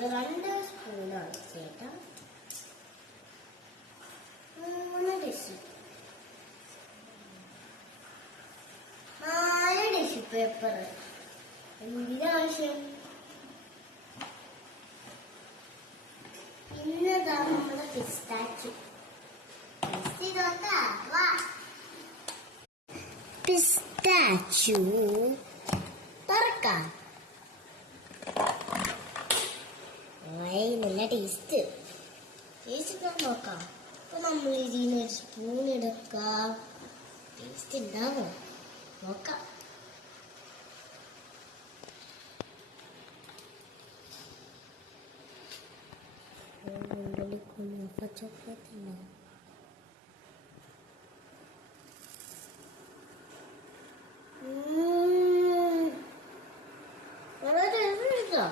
ഒരു 2 സ്പൂണാണ് ചേട്ടാ. 3 ടിഷ്യൂ, 4 ടിഷ്യൂ പേപ്പർ. എന്തിനാവശ്യം? ഇന്നതാ നമ്മുടെ പിസ്താച്ചു. പിസ്താച്ചു തുറക്കാം. നല്ല ടേസ്റ്റ് നോക്കാം. അപ്പൊ നമ്മൾ ഇതിന് ഒരു സ്പൂൺ എടുക്കാം. ടേസ്റ്റ് ഉണ്ടാവോ നോക്കാം. ചോക്ലേറ്റ് ഉണ്ടാവും. വളരെ ടേസ്റ്റ്.